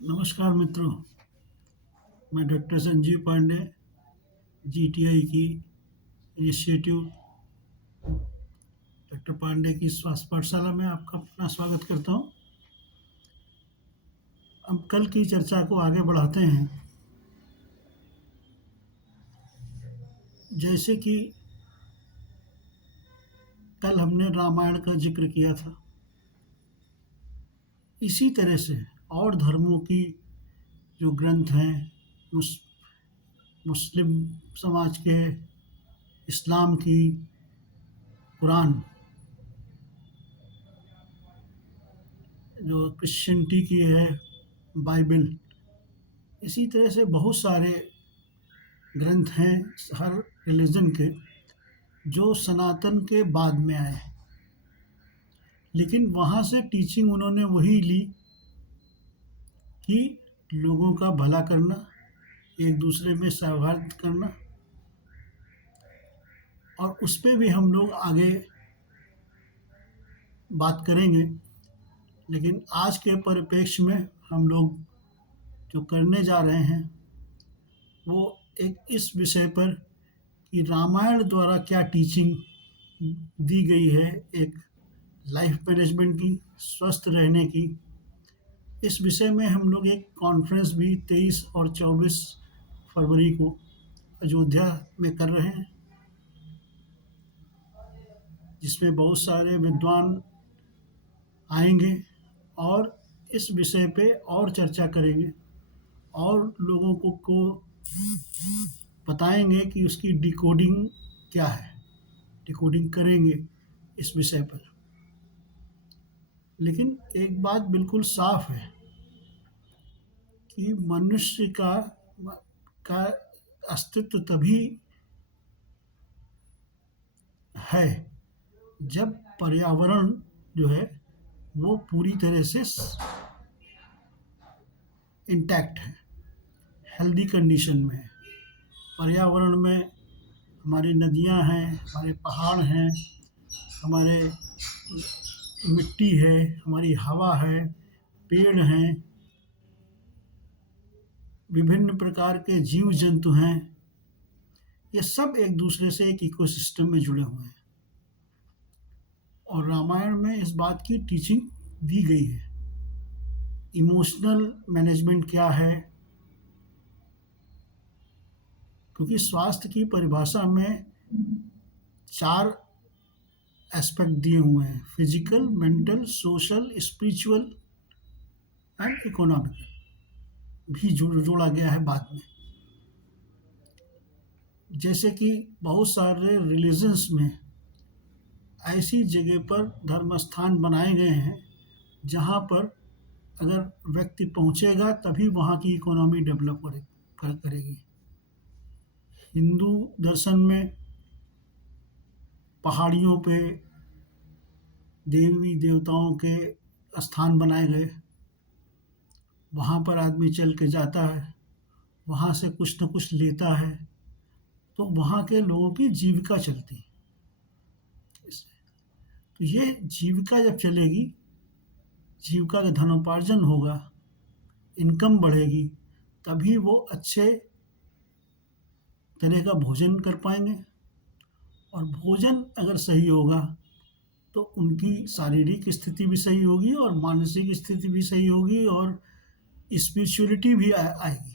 नमस्कार मित्रों, मैं डॉक्टर संजीव पांडे, जीटीआई की इनिशिएटिव डॉक्टर पांडे की स्वास्थ्य पाठशाला में आपका अपना स्वागत करता हूं। हम कल की चर्चा को आगे बढ़ाते हैं। जैसे कि कल हमने रामायण का जिक्र किया था, इसी तरह से और धर्मों की जो ग्रंथ हैं, मुस्लिम समाज के, इस्लाम की कुरान, जो क्रिश्चियनिटी की है बाइबल, इसी तरह से बहुत सारे ग्रंथ हैं हर रिलीजन के जो सनातन के बाद में आए, लेकिन वहाँ से टीचिंग उन्होंने वही ली कि लोगों का भला करना, एक दूसरे में सौहार्द करना, और उस पर भी हम लोग आगे बात करेंगे। लेकिन आज के परिप्रेक्ष्य में हम लोग जो करने जा रहे हैं वो एक इस विषय पर कि रामायण द्वारा क्या टीचिंग दी गई है, एक लाइफ मैनेजमेंट की, स्वस्थ रहने की। इस विषय में हम लोग एक कॉन्फ्रेंस भी 23 और 24 फरवरी को अयोध्या में कर रहे हैं, जिसमें बहुत सारे विद्वान आएंगे और इस विषय पे और चर्चा करेंगे और लोगों को बताएंगे कि उसकी डिकोडिंग क्या है, डिकोडिंग करेंगे इस विषय पर। लेकिन एक बात बिल्कुल साफ है कि मनुष्य का अस्तित्व तभी है जब पर्यावरण जो है वो पूरी तरह से इंटैक्ट है, हेल्दी कंडीशन में है। पर्यावरण में हमारी नदियां हैं, हमारे पहाड़ हैं, हमारे मिट्टी है, हमारी हवा है, पेड़ हैं, विभिन्न प्रकार के जीव जंतु हैं। ये सब एक दूसरे से एक इकोसिस्टम में जुड़े हुए हैं और रामायण में इस बात की टीचिंग दी गई है। इमोशनल मैनेजमेंट क्या है, क्योंकि स्वास्थ्य की परिभाषा में 4 एस्पेक्ट दिए हुए हैं: physical, mental, social, spiritual and economical भी जोड़ा गया है बाद में। जैसे कि बहुत सारे रिलीजन्स में ऐसी जगह पर धर्म स्थान बनाए गए हैं जहाँ पर अगर व्यक्ति पहुँचेगा तभी वहाँ की इकोनॉमी डेवलप करेगी। हिंदू दर्शन में पहाड़ियों पे देवी देवताओं के स्थान बनाए गए, वहाँ पर आदमी चल के जाता है, वहाँ से कुछ न कुछ लेता है, तो वहाँ के लोगों की जीविका चलती है। तो ये जीविका जब चलेगी, जीविका का धनोपार्जन होगा, इनकम बढ़ेगी, तभी वो अच्छे तरह का भोजन कर पाएंगे। और भोजन अगर सही होगा तो उनकी शारीरिक स्थिति भी सही होगी और मानसिक स्थिति भी सही होगी और स्पिरिचुअलिटी भी आएगी।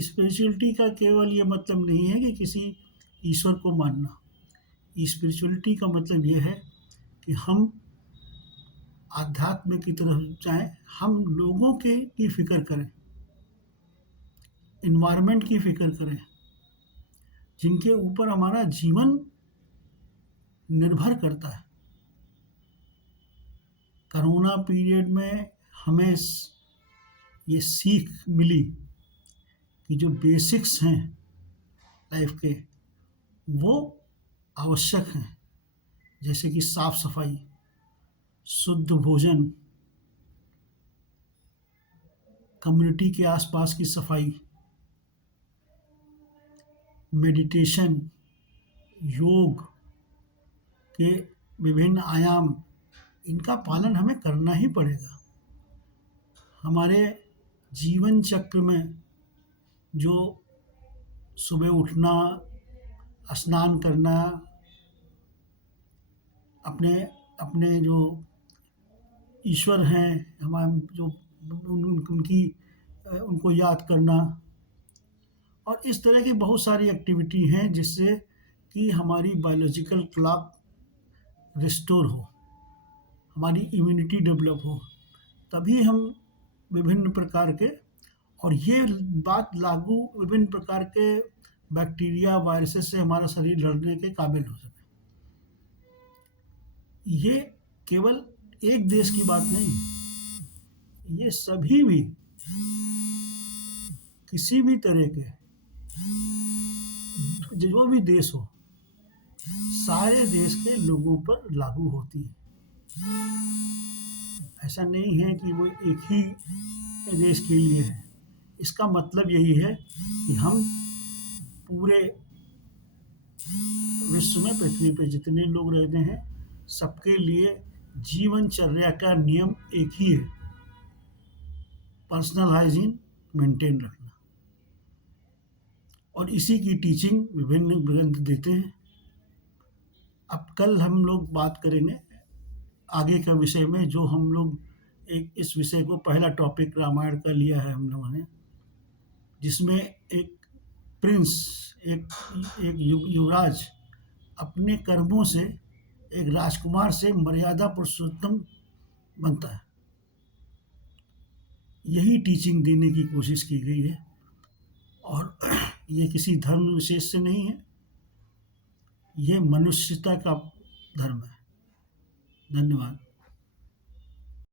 स्पिरिचुअलिटी का केवल ये मतलब नहीं है कि किसी ईश्वर को मानना। स्पिरिचुअलिटी का मतलब ये है कि हम आध्यात्म की तरफ जाएं, हम लोगों की फिक्र करें, इन्वायरमेंट की फिक्र करें, जिनके ऊपर हमारा जीवन निर्भर करता है। कोरोना पीरियड में हमें ये सीख मिली कि जो बेसिक्स हैं लाइफ के वो आवश्यक हैं, जैसे कि साफ सफाई, शुद्ध भोजन, कम्युनिटी के आसपास की सफाई, मेडिटेशन, योग के विभिन्न आयाम, इनका पालन हमें करना ही पड़ेगा। हमारे जीवन चक्र में जो सुबह उठना, स्नान करना, अपने अपने जो ईश्वर हैं हमारे जो उनको याद करना और इस तरह की बहुत सारी एक्टिविटी हैं जिससे कि हमारी बायोलॉजिकल क्लॉक रिस्टोर हो, हमारी इम्यूनिटी डेवलप हो, तभी हम विभिन्न प्रकार के और ये बात लागू विभिन्न प्रकार के बैक्टीरिया वायरसेस से हमारा शरीर लड़ने के काबिल हो सके। ये केवल एक देश की बात नहीं, ये सभी भी किसी भी तरह के जो भी देश हो, सारे देश के लोगों पर लागू होती है। ऐसा नहीं है कि वो एक ही देश के लिए है। इसका मतलब यही है कि हम पूरे विश्व में, पृथ्वी पे जितने लोग रहते हैं, सबके लिए जीवनचर्या का नियम एक ही है, पर्सनल हाइजीन मेंटेन रखना। और इसी की टीचिंग विभिन्न ग्रंथ देते हैं। अब कल हम लोग बात करेंगे आगे का विषय में, जो हम लोग इस विषय को पहला टॉपिक रामायण का लिया है हम लोगों ने, जिसमें एक प्रिंस, एक युवराज अपने कर्मों से एक राजकुमार से मर्यादा पुरुषोत्तम बनता है। यही टीचिंग देने की कोशिश की गई है और ये किसी धर्म विशेष से नहीं है, ये मनुष्यता का धर्म है। धन्यवाद।